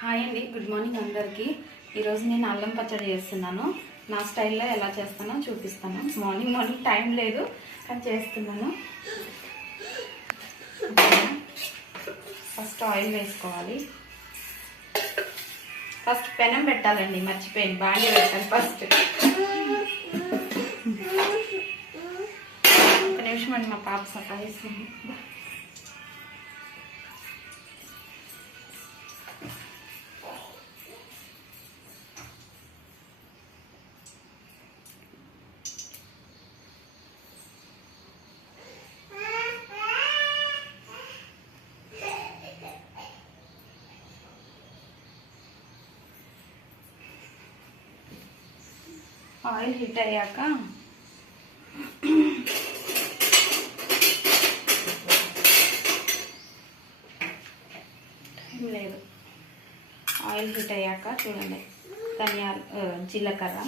Hi అండి, good morning అందరికీ. ఈరోజు నేను అల్లం పచ్చడి చేస్తున్నాను. నా స్టైల్లో ఎలా చేస్తానో చూపిస్తాను. మార్నింగ్ టైం లేదు కానీ చేస్తున్నాను. ఫస్ట్ ఆయిల్ వేసుకోవాలి. ఫస్ట్ పెనం పెట్టాలండి, మర్చిపోయింది. బాగా పెట్టాలి ఫస్ట్. ఒక నిమిషం అండి, మా పాప సతాయిస్తుంది. ఆయిల్ హీట్ అయ్యాక లేదు, ఆయిల్ హీట్ అయ్యాక చూడండి, ధనియాలు, జీలకర్ర,